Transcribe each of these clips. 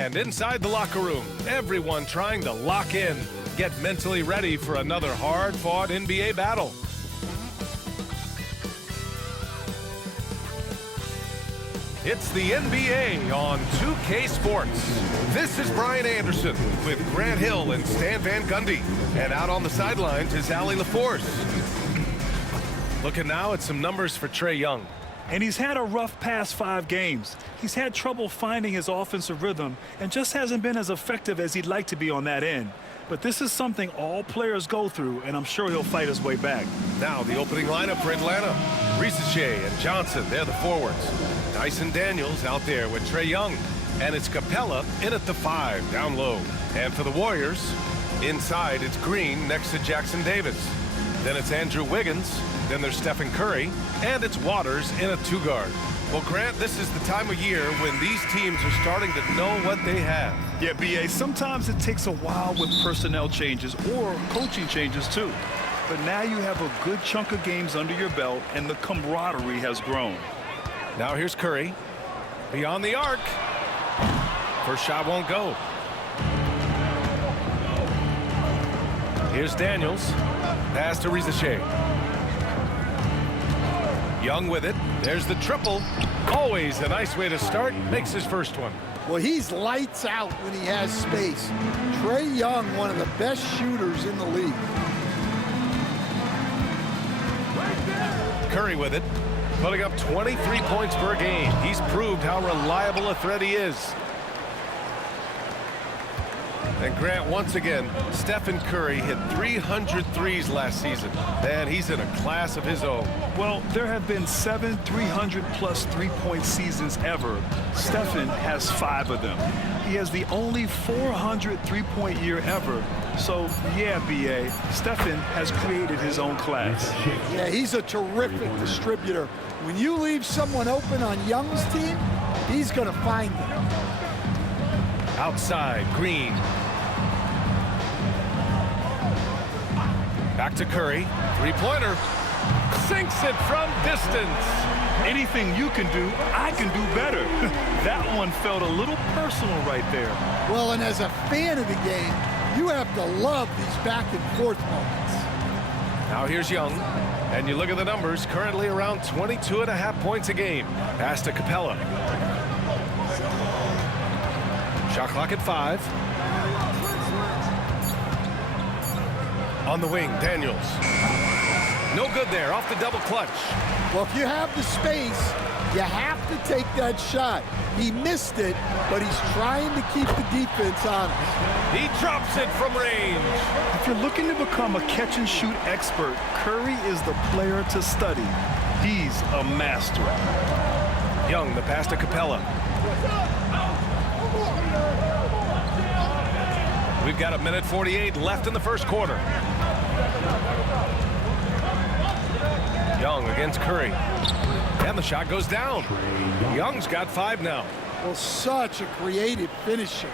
And inside the locker room, everyone trying to lock in, get mentally ready for another hard-fought NBA battle. It's the NBA on 2K Sports. This is Brian Anderson with Grant Hill and Stan Van Gundy. And out on the sidelines is Allie LaForce. Looking now at some numbers for Trae Young. And he's had a rough past 5 games. He's had trouble finding his offensive rhythm and just hasn't been as effective as he'd like to be on that end. But this is something all players go through, and I'm sure he'll fight his way back. Now the opening lineup for Atlanta. Risache and Johnson, they're the forwards. Dyson Daniels out there with Trae Young. And it's Capella in at the 5, down low. And for the Warriors, inside it's Green next to Jackson Davis. Then it's Andrew Wiggins. Then there's Stephen Curry. And it's Waters in a 2-guard. Well, Grant, this is the time of year when these teams are starting to know what they have. Yeah, B.A., sometimes it takes a while with personnel changes or coaching changes, too. But now you have a good chunk of games under your belt, and the camaraderie has grown. Now here's Curry. Beyond the arc. First shot won't go. Here's Daniels. Pass to Risache. Young with it. There's the triple. Always a nice way to start. Makes his first one. Well, he's lights out when he has space. Trae Young, one of the best shooters in the league. Curry with it. Putting up 23 points per game. He's proved how reliable a threat he is. And Grant, once again, Stephen Curry hit 300 threes last season. And he's in a class of his own. Well, there have been 7 300-plus three-point seasons ever. Stephen has 5 of them. He has the only 400 three-point year ever. So, yeah, B.A., Stephen has created his own class. Yeah, he's a terrific distributor. When you leave someone open on Young's team, he's going to find them. Outside, Green. Back to Curry. Three-pointer. Sinks it from distance. Anything you can do, I can do better. That one felt a little personal right there. Well, and as a fan of the game, you have to love these back-and-forth moments. Now here's Young. And you look at the numbers, currently around 22.5 points a game. Pass to Capella. Shot clock at 5. On the wing, Daniels. No good there, off the double clutch. Well, if you have the space, you have to take that shot. He missed it, but he's trying to keep the defense honest. He drops it from range. If you're looking to become a catch-and-shoot expert, Curry is the player to study. He's a master. Young, the pass to Capella. We've got 1:48 left in the first quarter. Young against Curry. And the shot goes down. Young's got 5 now. Well, such a creative finisher.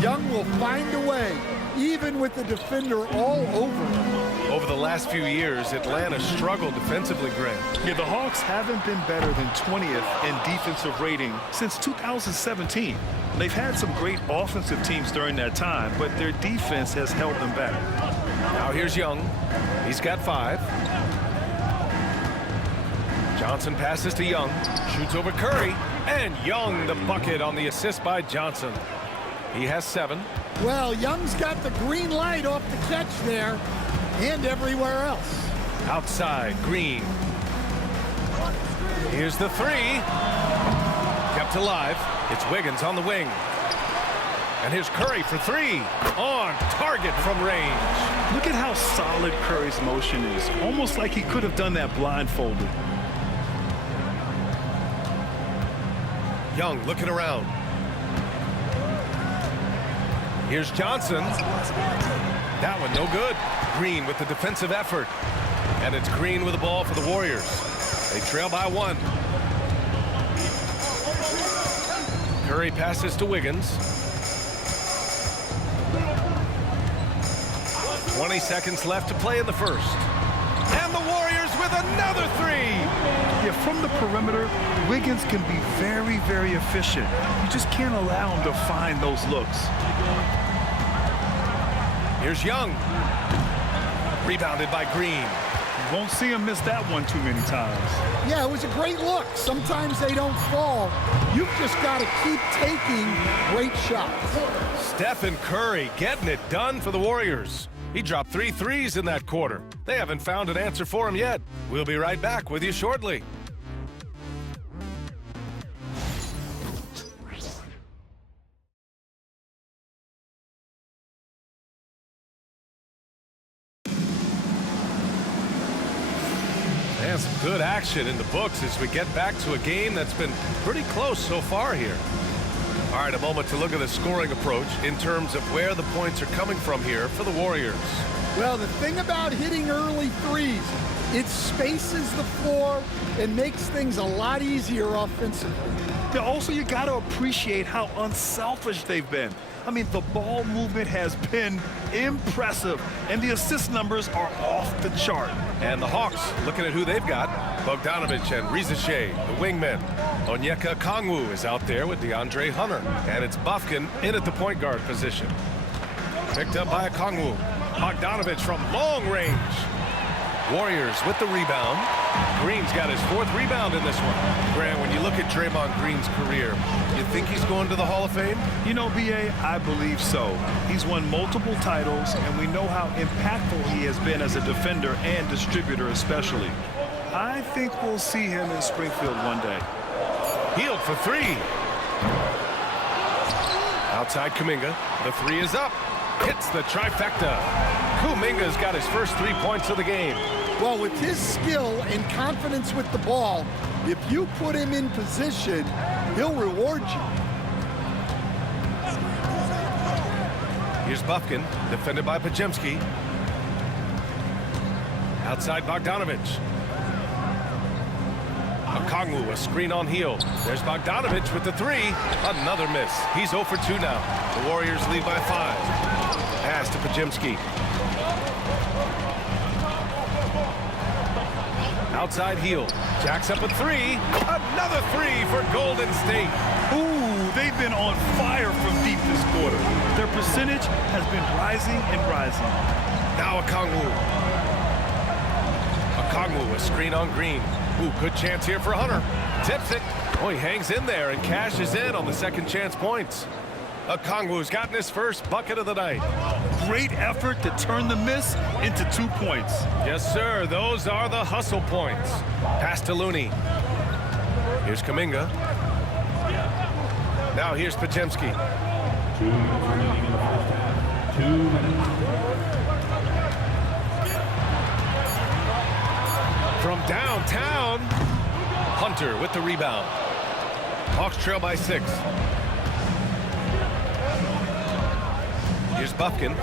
Young will find a way, even with the defender all over him. Over the last few years, Atlanta struggled defensively, Grant. Yeah, the Hawks haven't been better than 20th in defensive rating since 2017. They've had some great offensive teams during that time, but their defense has held them back. Now here's Young. He's got 5. Johnson passes to Young. Shoots over Curry. And Young the bucket on the assist by Johnson. He has 7. Well, Young's got the green light off the catch there and everywhere else. Outside, Green. Here's the 3. Kept alive. It's Wiggins on the wing. And here's Curry for 3. On target from range. Look at how solid Curry's motion is. Almost like he could have done that blindfolded. Young looking around. Here's Johnson. That one no good. Green with the defensive effort. And it's Green with the ball for the Warriors. They trail by 1. Curry passes to Wiggins. 20 seconds left to play in the first. And And the Warriors with another three. Yeah, from the perimeter, Wiggins can be very, very efficient. You just can't allow him to find those looks. Here's Young. Rebounded by Green. You won't see him miss that one too many times. Yeah, it was a great look. Sometimes they don't fall. You've just got to keep taking great shots. Stephen Curry getting it done for the Warriors. He dropped 3 threes in that quarter. They haven't found an answer for him yet. We'll be right back with you shortly. And some good action in the books as we get back to a game that's been pretty close so far here. All right, a moment to look at the scoring approach in terms of where the points are coming from here for the Warriors. Well, the thing about hitting early threes, it spaces the floor and makes things a lot easier offensively. Yeah, also, you got to appreciate how unselfish they've been. I mean, the ball movement has been impressive, and the assist numbers are off the chart. And the Hawks, looking at who they've got, Bogdanovic and Risache, the wingmen. Onyeka Okongwu is out there with DeAndre Hunter. And it's Bufkin in at the point guard position. Picked up by Okongwu. Bogdanovic from long range. Warriors with the rebound. Green's got his 4th rebound in this one. Grant, when you look at Draymond Green's career, you think he's going to the Hall of Fame? You know, B.A., I believe so. He's won multiple titles, and we know how impactful he has been as a defender and distributor especially. I think we'll see him in Springfield one day. Hield for 3. Outside Kuminga. The 3 is up. Hits the trifecta. Kuminga's got his first 3 points of the game. Well, with his skill and confidence with the ball, if you put him in position, he'll reward you. Here's Bufkin, defended by Podziemski. Outside Bogdanovic. Okongwu, a screen on Hield. There's Bogdanovic with the 3. Another miss. He's 0 for 2 now. The Warriors lead by 5. Pass to Podziemski. Outside Hield. Jacks up a 3. Another 3 for Golden State. Ooh, they've been on fire from deep this quarter. Their percentage has been rising and rising. Now Okongwu. Okongwu, a screen on Green. Ooh, good chance here for Hunter. Tips it. Oh, he hangs in there and cashes in on the second chance points. Okongwu's gotten his first bucket of the night. Great effort to turn the miss into 2 points. Yes, sir. Those are the hustle points. Pass to Looney. Here's Kuminga. Now here's Podziemski. 2 minutes remaining in the first half. 2 minutes. From downtown, Hunter with the rebound. Hawks trail by 6. Here's Bufkin.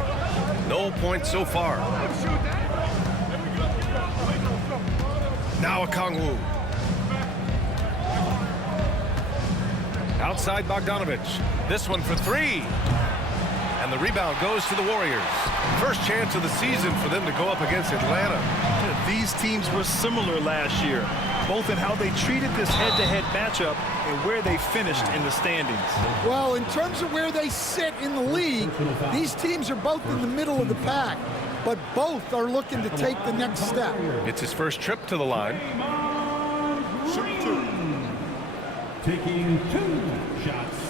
No points so far. Now Okongwu. Outside Bogdanovic. This one for 3. And the rebound goes to the Warriors. First chance of the season for them to go up against Atlanta. These teams were similar last year, both in how they treated this head-to-head matchup and where they finished in the standings. Well, in terms of where they sit in the league, these teams are both in the middle of the pack, but both are looking to take the next step. It's his first trip to the line. Taking 2 shots.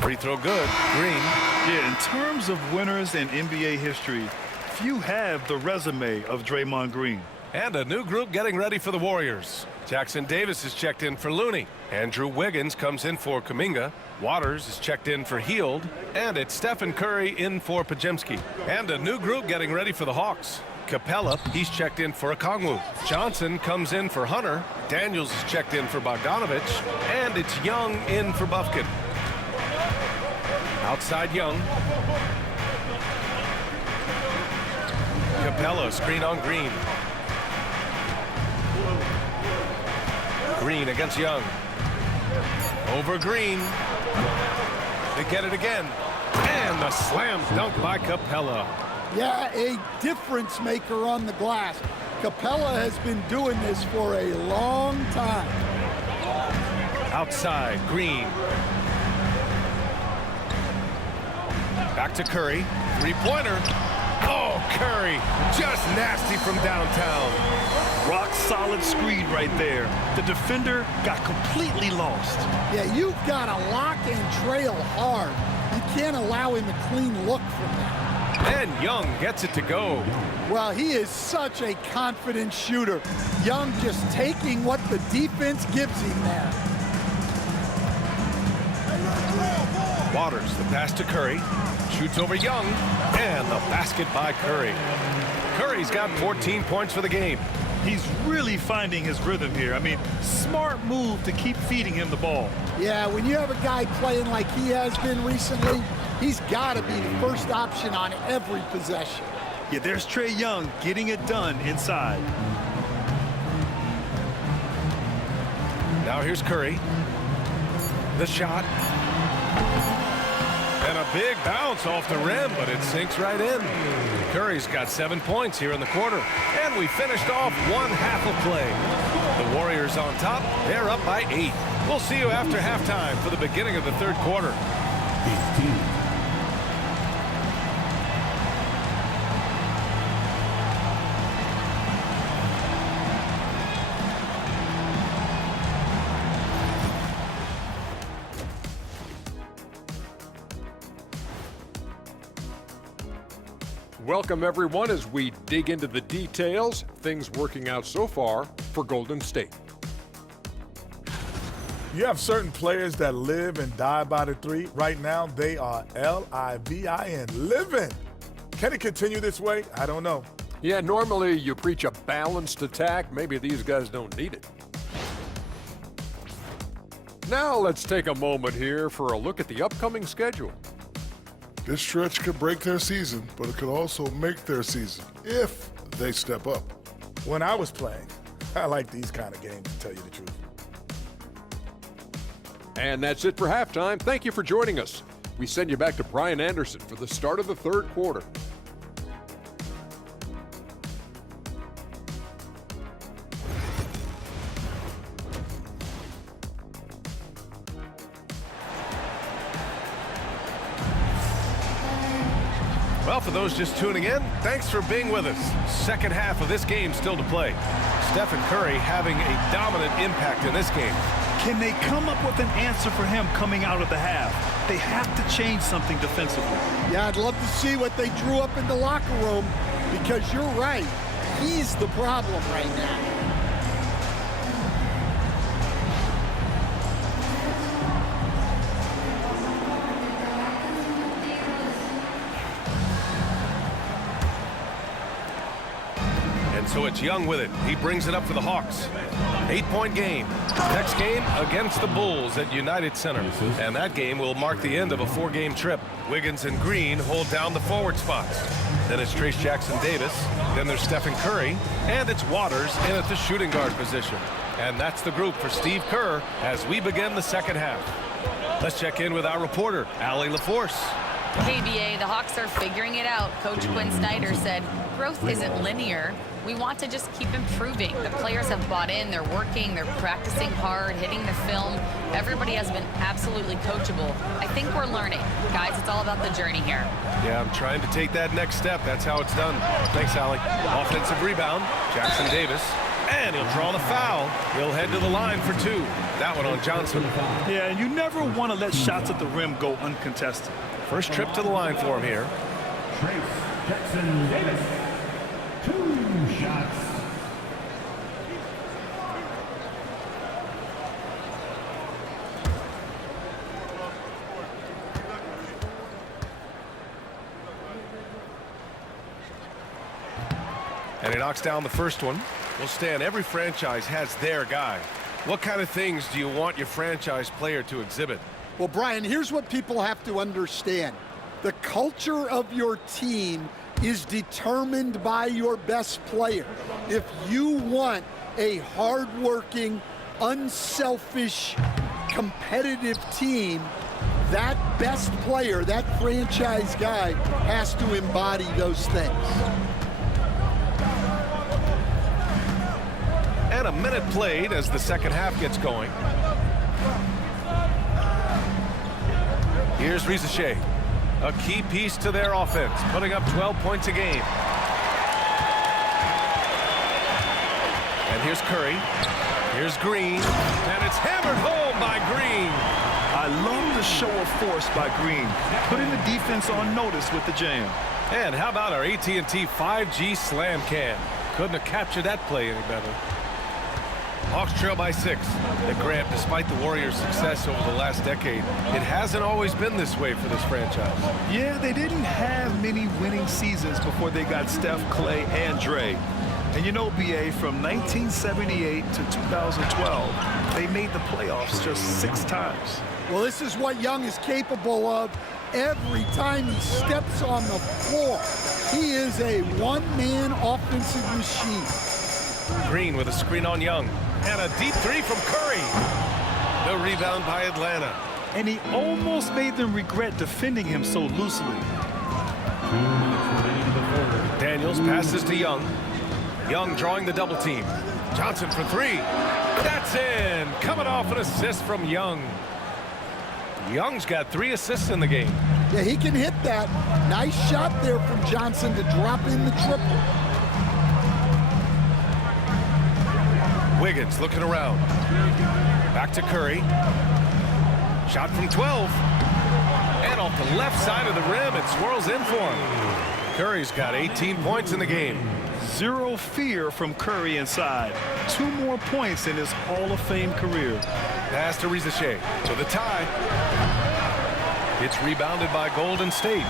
Free throw good. Green. Yeah, in terms of winners in NBA history, few have the resume of Draymond Green. And a new group getting ready for the Warriors. Jackson Davis is checked in for Looney. Andrew Wiggins comes in for Kuminga. Waters is checked in for Hield. And it's Stephen Curry in for Podziemski. And a new group getting ready for the Hawks. Capella, he's checked in for Okongwu. Johnson comes in for Hunter. Daniels is checked in for Bogdanovic. And it's Young in for Bufkin. Outside Young. Capella, screen on Green. Green against Young. Over Green. They get it again. And the slam dunk by Capella. Yeah, a difference maker on the glass. Capella has been doing this for a long time. Outside, Green. Back to Curry. Three-pointer. Oh, Curry. Just nasty from downtown. Rock solid screen right there. The defender got completely lost. Yeah, you've got to lock and trail hard. You can't allow him a clean look from that. And Young gets it to go. Well, he is such a confident shooter. Young just taking what the defense gives him there. Waters, the pass to Curry. Shoots over Young. And the basket by Curry. Curry's got 14 points for the game. He's really finding his rhythm here. I mean, smart move to keep feeding him the ball. Yeah, when you have a guy playing like he has been recently, he's got to be the first option on every possession. Yeah, there's Trae Young getting it done inside. Now here's Curry. The shot. And a big bounce off the rim, but it sinks right in. Curry's got 7 points here in the quarter. And we finished off one half of play. The Warriors on top. They're up by 8. We'll see you after halftime for the beginning of the third quarter. 18. Welcome, everyone, as we dig into the details. Things working out so far for Golden State. You have certain players that live and die by the three. Right now, they are L-I-V-I-N, living. Can it continue this way? I don't know. Yeah, normally you preach a balanced attack. Maybe these guys don't need it. Now let's take a moment here for a look at the upcoming schedule. This stretch could break their season, but it could also make their season if they step up. When I was playing, I like these kind of games, to tell you the truth. And that's it for halftime. Thank you for joining us. We send you back to Brian Anderson for the start of the third quarter. Well, for those just tuning in, thanks for being with us. Second half of this game still to play. Stephen Curry having a dominant impact in this game. Can they come up with an answer for him coming out of the half? They have to change something defensively. Yeah, I'd love to see what they drew up in the locker room, because you're right. He's the problem right now. So it's Young with it. He brings it up for the Hawks. 8-point game. Next game against the Bulls at United Center. And that game will mark the end of a 4-game trip. Wiggins and Green hold down the forward spots. Then it's Trayce Jackson-Davis. Then there's Stephen Curry. And it's Waters in at the shooting guard position. And that's the group for Steve Kerr as we begin the second half. Let's check in with our reporter, Allie LaForce. KBA, the Hawks are figuring it out. Coach Quinn Snyder said, growth isn't linear. We want to just keep improving. The players have bought in, they're working, they're practicing hard, hitting the film. Everybody has been absolutely coachable. I think we're learning. Guys, it's all about the journey here. Yeah, I'm trying to take that next step. That's how it's done. Thanks, Allie. Offensive rebound, Jackson-Davis. And he'll draw the foul. He'll head to the line for 2. That one on Johnson. Yeah, and you never want to let shots at the rim go uncontested. First trip to the line for him here. Trayce Jackson-Davis. 2 shots. And he knocks down the first one. Well, Stan, every franchise has their guy. What kind of things do you want your franchise player to exhibit? Well, Brian, here's what people have to understand. The culture of your team is determined by your best player. If you want a hardworking, unselfish, competitive team, that best player, that franchise guy, has to embody those things. And a minute played as the second half gets going. Here's Risacher, a key piece to their offense, putting up 12 points a game. And here's Curry. Here's Green. And it's hammered home by Green. I love the show of force by Green, putting the defense on notice with the jam. And how about our AT&T 5G slam can? Couldn't have captured that play any better. Hawks trail by 6. And Grant, despite the Warriors' success over the last decade, it hasn't always been this way for this franchise. Yeah, they didn't have many winning seasons before they got Steph, Clay, and Dre. And you know, BA, from 1978 to 2012, they made the playoffs just 6 times. Well, this is what Young is capable of every time he steps on the floor. He is a one-man offensive machine. Green with a screen on Young. And a deep three from Curry. The rebound by Atlanta. And he almost made them regret defending him so loosely. 2 minutes remaining in the fourth. Daniels passes to Young. Young drawing the double team. Johnson for 3. That's in. Coming off an assist from Young. Young's got 3 assists in the game. Yeah, he can hit that. Nice shot there from Johnson to drop in the triple. Wiggins looking around. Back to Curry. Shot from 12. And off the left side of the rim, it swirls in for him. Curry's got 18 points in the game. Zero fear from Curry inside. 2 more points in his Hall of Fame career. Pass to Risacher. To the tie. It's rebounded by Golden State.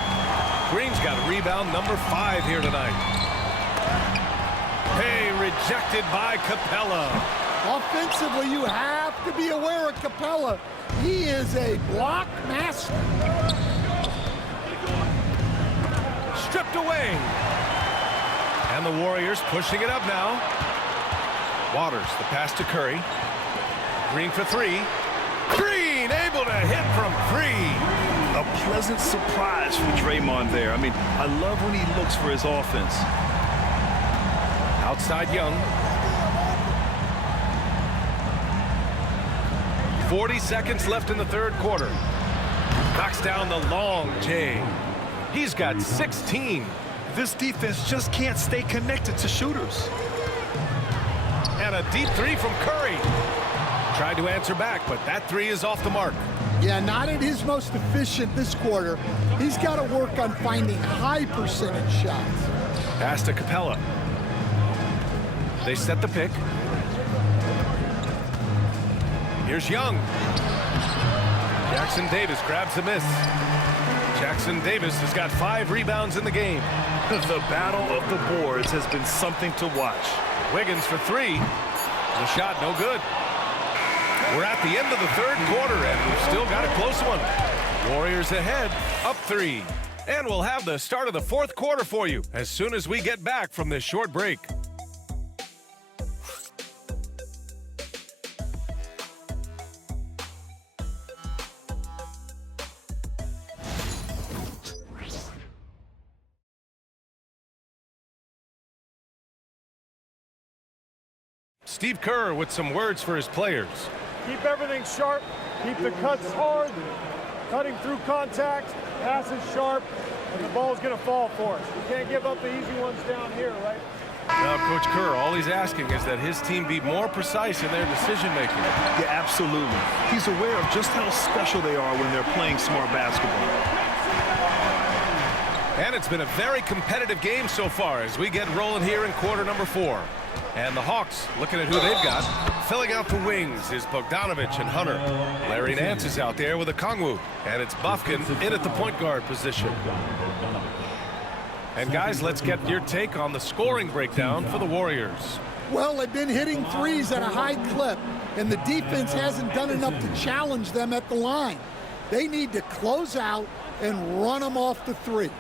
Green's got rebound number 5 here tonight. Hey, rejected by Capella. Offensively, you have to be aware of Capella. He is a block master. Stripped away. And the Warriors pushing it up now. Waters, the pass to Curry. Green for 3. Green able to hit from 3. A pleasant surprise for Draymond there. I mean, I love when he looks for his offense. Outside Young. 40 seconds left in the third quarter. Knocks down the long J. He's got 16. This defense just can't stay connected to shooters. And a deep 3 from Curry. Tried to answer back, but that 3 is off the mark. Yeah, not at his most efficient this quarter. He's got to work on finding high percentage shots. Pass to Capella. They set the pick. Here's Young. Jackson Davis grabs the miss. Jackson Davis has got 5 rebounds in the game. The battle of the boards has been something to watch. Wiggins for 3. The shot no good. We're at the end of the third quarter, and we've still got a close one. Warriors ahead, up 3. And we'll have the start of the fourth quarter for you as soon as we get back from this short break. Steve Kerr with some words for his players. Keep everything sharp, keep the cuts hard, cutting through contact, passes sharp, and the ball's going to fall for us. We can't give up the easy ones down here, right? Now, Coach Kerr, all he's asking is that his team be more precise in their decision-making. Yeah, absolutely. He's aware of just how special they are when they're playing smart basketball. And it's been a very competitive game so far as we get rolling here in quarter number 4. And the Hawks, looking at who they've got, filling out the wings is Bogdanovich and Hunter. Larry Nance is out there with a Kongwu, and it's Bufkin in at the point guard position. And guys, let's get your take on the scoring breakdown for the Warriors. Well, they've been hitting threes at a high clip, and the defense hasn't done enough to challenge them at the line. They need to close out and run them off the 3.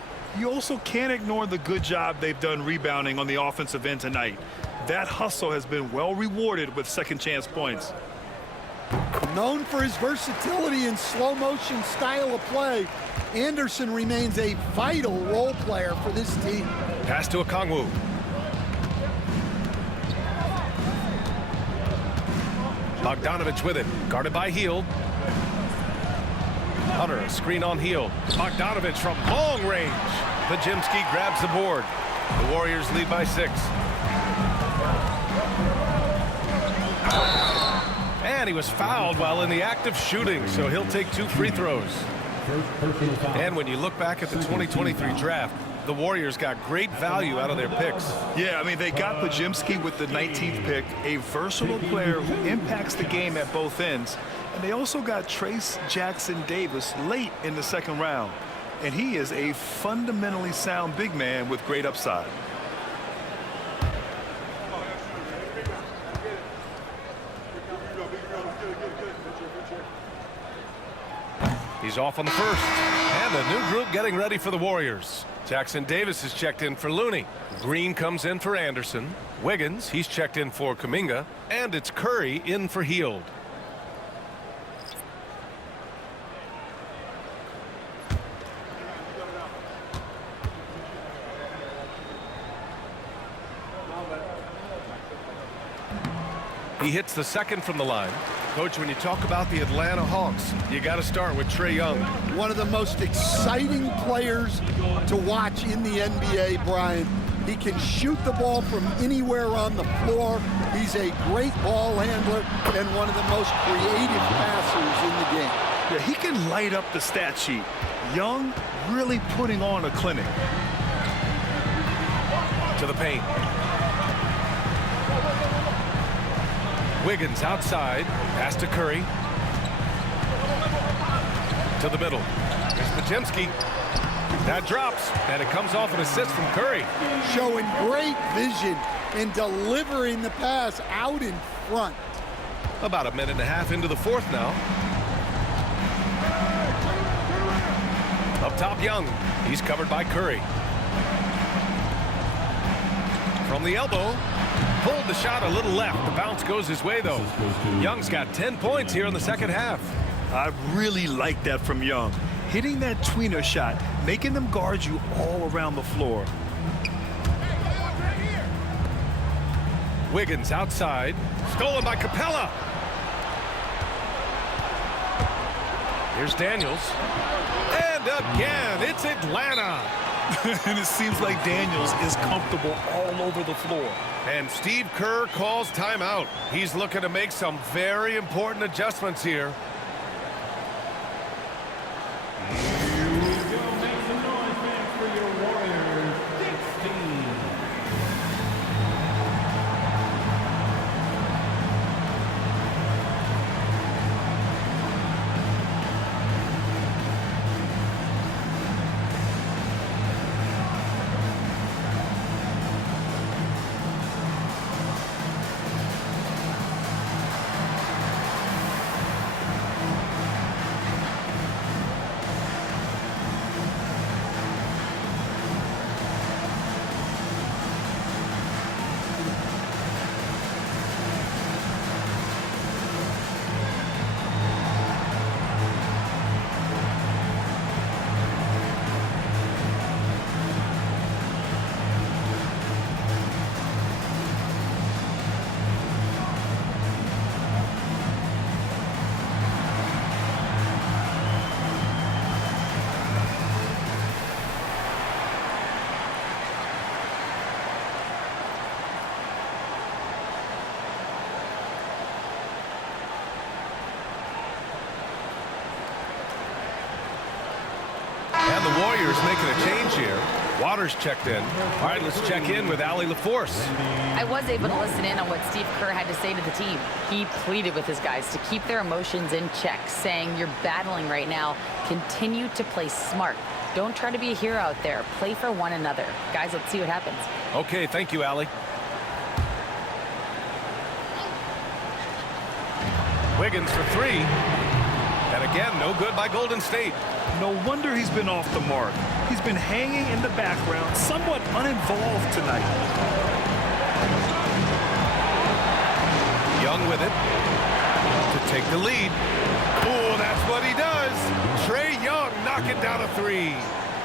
You also can't ignore the good job they've done rebounding on the offensive end tonight. That hustle has been well rewarded with second chance points. Known for his versatility and slow motion style of play, Anderson remains a vital role player for this team. Pass to Okongwu. Bogdanovich with it, guarded by Hield. Hunter, a screen on Hield. Bogdanovich from long range. Podziemski grabs the board. The Warriors lead by 6. And he was fouled while in the act of shooting, so he'll take 2 free throws. And when you look back at the 2023 draft, the Warriors got great value out of their picks. Yeah, I mean, they got Podziemski with the 19th pick, a versatile player who impacts the game at both ends. And they also got Trace Jackson Davis late in the 2nd round. And he is a fundamentally sound big man with great upside. He's off on the first. And a new group getting ready for the Warriors. Jackson Davis is checked in for Looney. Green comes in for Anderson. Wiggins, he's checked in for Kuminga. And it's Curry in for Hield. He hits the 2nd from the line. Coach, when you talk about the Atlanta Hawks, you got to start with Trae Young. One of the most exciting players to watch in the NBA, Brian. He can shoot the ball from anywhere on the floor. He's a great ball handler and one of the most creative passers in the game. Yeah, he can light up the stat sheet. Young really putting on a clinic. To the paint. Wiggins outside. Pass to Curry. To the middle. Here's Podziemski. That drops, and it comes off an assist from Curry. Showing great vision and delivering the pass out in front. About a minute and a half into the 4th now. Up top, Young. He's covered by Curry. From the elbow. Pulled the shot a little left. The bounce goes his way, though. Young's got 10 points here in the 2nd half. I really like that from Young. Hitting that tweener shot, making them guard you all around the floor. Wiggins outside. Stolen by Capella. Here's Daniels. And again, it's Atlanta. And it seems like Daniels is comfortable all over the floor. And Steve Kerr calls timeout. He's looking to make some very important adjustments here. Here we go. Make some noise, fans, for your Warriors 16. And the Warriors making a change here. Waters checked in. All right, let's check in with Allie LaForce. I was able to listen in on what Steve Kerr had to say to the team. He pleaded with his guys to keep their emotions in check, saying, you're battling right now. Continue to play smart. Don't try to be a hero out there. Play for one another. Guys, let's see what happens. Okay, thank you, Allie. Wiggins for 3. And again, no good by Golden State. No wonder he's been off the mark. He's been hanging in the background, somewhat uninvolved tonight. Young with it. To take the lead. Oh, that's what he does. Trae Young knocking down a three.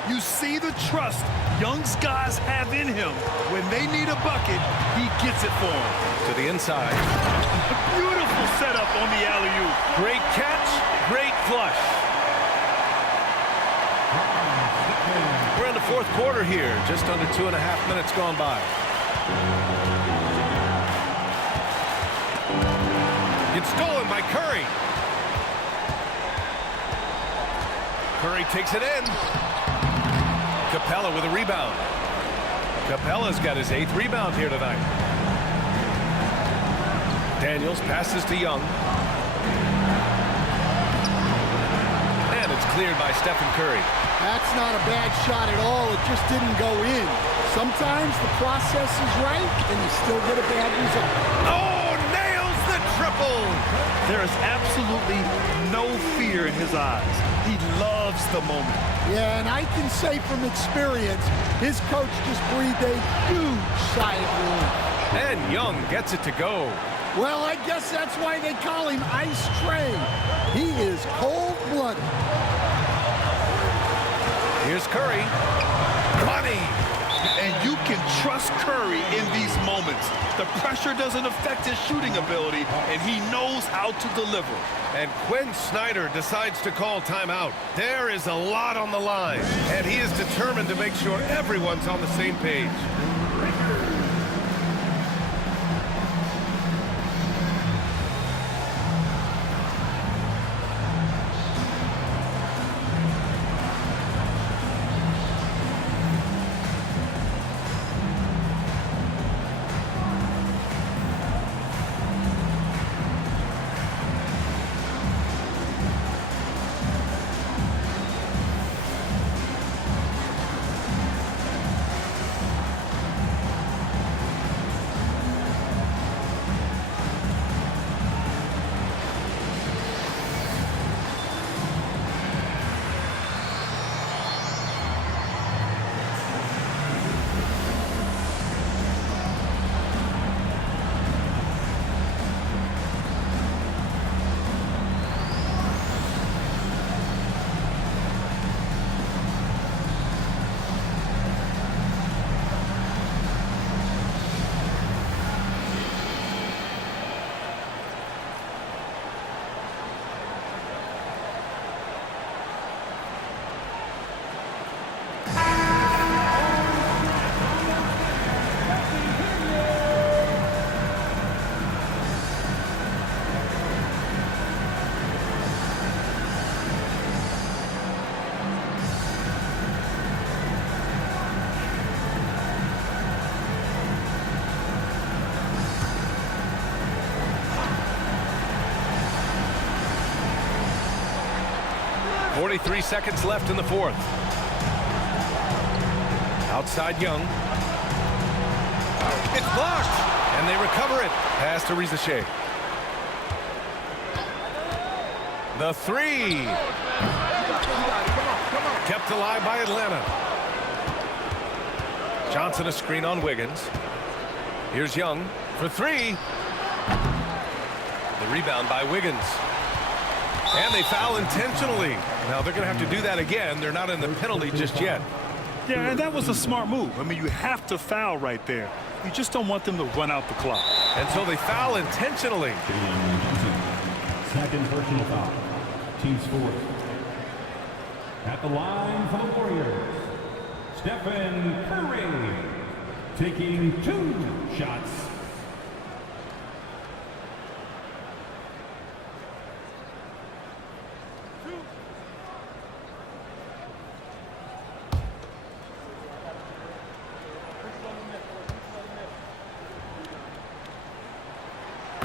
You see the trust Young's guys have in him. When they need a bucket, he gets it for them. To the inside. Beautiful setup on the alley-oop. Great catch, great flush. We're in the fourth quarter here, just under 2.5 minutes gone by. It's stolen by Curry. Curry takes it in. Capella with a rebound. Capella's got his 8th rebound here tonight. Daniels passes to Young. And it's cleared by Stephen Curry. That's not a bad shot at all. It just didn't go in. Sometimes the process is right, and you still get a bad result. Oh, nails the triple! There is absolutely no fear in his eyes. He loves the moment. Yeah, and I can say from experience, his coach just breathed a huge sigh of relief. And Young gets it to go. Well, I guess that's why they call him Ice Trae. He is cold-blooded. Here's Curry. Money! And you can trust Curry in these moments. The pressure doesn't affect his shooting ability, and he knows how to deliver. And Quinn Snyder decides to call timeout. There is a lot on the line, and he is determined to make sure everyone's on the same page. .43 seconds left in the fourth. Outside Young. It's blocked, and they recover it. Pass to Risacher. The three. Kept alive by Atlanta. Johnson a screen on Wiggins. Here's Young for three. The rebound by Wiggins. And they foul intentionally. Now they're going to have to do that again. They're not in the penalty just yet. Yeah, and that was a smart move. I mean, you have to foul right there. You just don't want them to run out the clock. And so they foul intentionally. Second personal foul. Team sport. At the line for the Warriors, Stephen Curry taking 2 shots.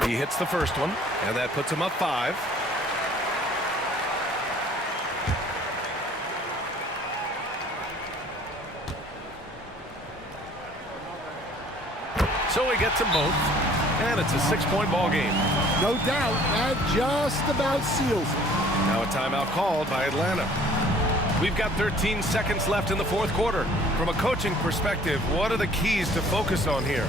He hits the first one, and that puts him up 5. So he gets them both, and it's a 6-point ball game. No doubt, that just about seals it. Now a timeout called by Atlanta. We've got 13 seconds left in the fourth quarter. From a coaching perspective, what are the keys to focus on here?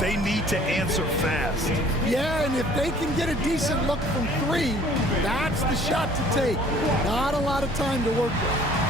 They need to answer fast. Yeah, and if they can get a decent look from 3, that's the shot to take. Not a lot of time to work with.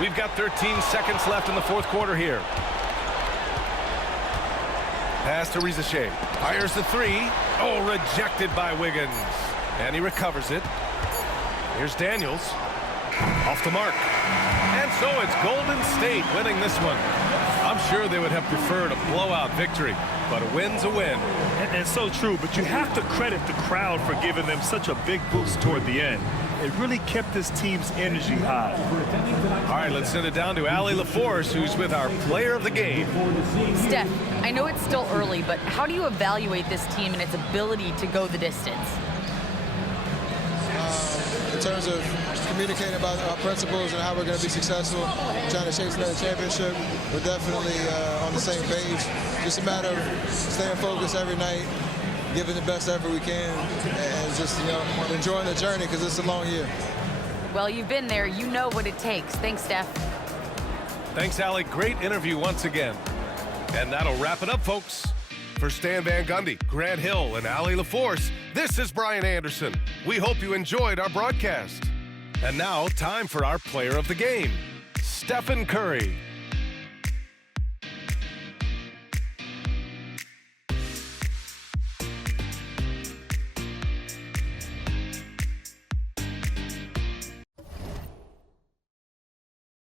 We've got 13 seconds left in the fourth quarter here. Pass to Rizachet. Fires the 3. Oh, rejected by Wiggins. And he recovers it. Here's Daniels. Off the mark. And so it's Golden State winning this one. I'm sure they would have preferred a blowout victory, but a win's a win. And it's so true, but you have to credit the crowd for giving them such a big boost toward the end. It really kept this team's energy high. All right, let's send it down to Allie LaForce, who's with our player of the game. Steph, I know it's still early, but how do you evaluate this team and its ability to go the distance? In terms of communicating about our principles and how we're going to be successful, trying to chase another championship, we're definitely on the same page. Just a matter of staying focused every night, giving the best effort we can, and just, enjoying the journey because it's a long year. Well, you've been there. You know what it takes. Thanks, Steph. Thanks, Allie. Great interview once again. And that'll wrap it up, folks. For Stan Van Gundy, Grant Hill, and Allie LaForce, this is Brian Anderson. We hope you enjoyed our broadcast. And now, time for our player of the game, Stephen Curry.